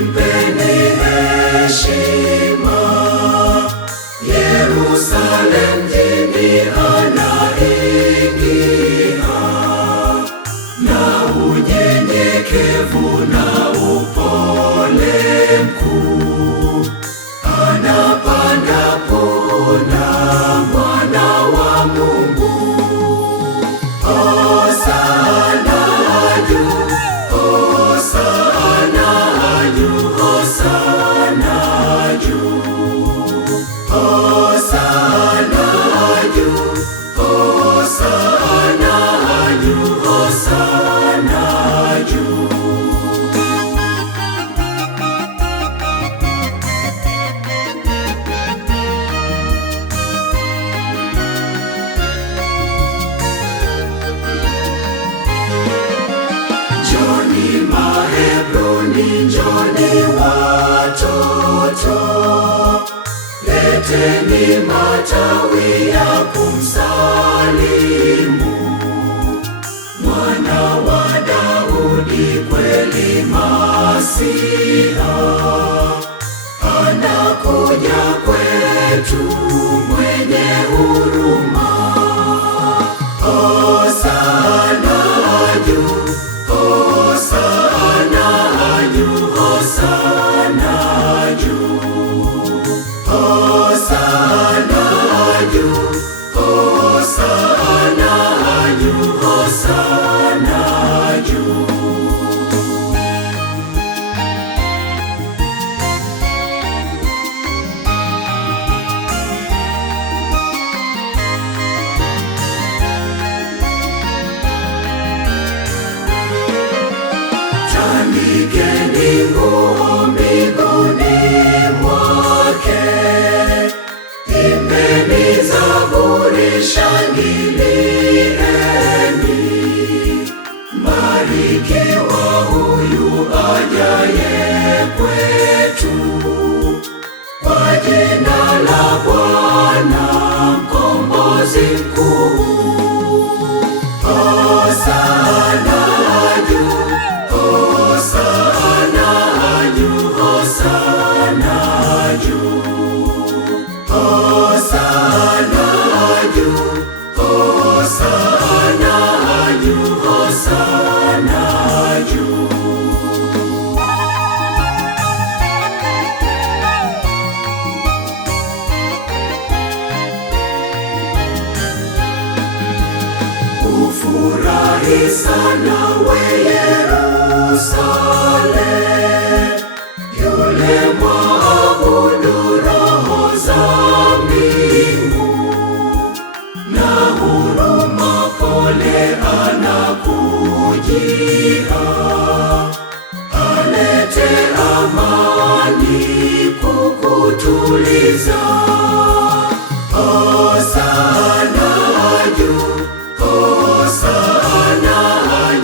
mpeni heshima. Yerusalemu mjini anaingia, na unyenyekevu na upole mkuu. Anapanda punda, mwana wa Mungu. Hosana juu, hosana juu, hosana juu, hosana juu, hosana juu, hosana juu. Njoni Mahebroni, njoni watoto, leteni matawi ya kumsalimu Mwana wa Daudi, kweli Masiha. Anakuja kwetu mwenye huruma. Hosana juu, hosana juu, hosana juu, hosana juu, hosana juu, hosana juu. Tandikeni nguo miguuni mwake, imbeni zaburi, shangilieni. Mbarikiwa huyu ajaye kwetu, kwa jina la Bwana mkombozi mkuu. Hosana juu, hosana juu, hosana juu, hosana juu, hosana juu, hosana juu. Ufurahi sana we Yerusalemu, yule mwabudu roho za mbingu, na huruma pole anakujia. Alete amani kukutuliza. Hosana juu, hosana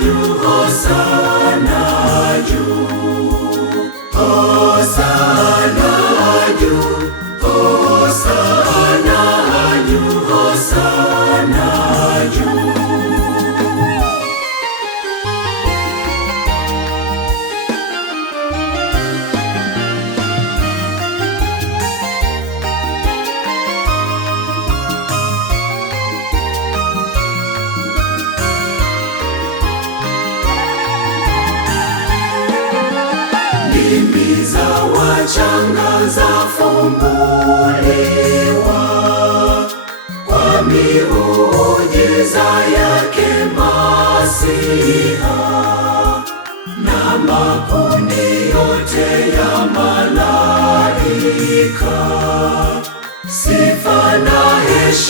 juu, hosana juu, hosana juu, hosana juu, hosana juu. Ndimi za wachanga zafumbuliwa, kwa miujiza yake Masiha. Na makundi yote ya malaika, sifa na heshima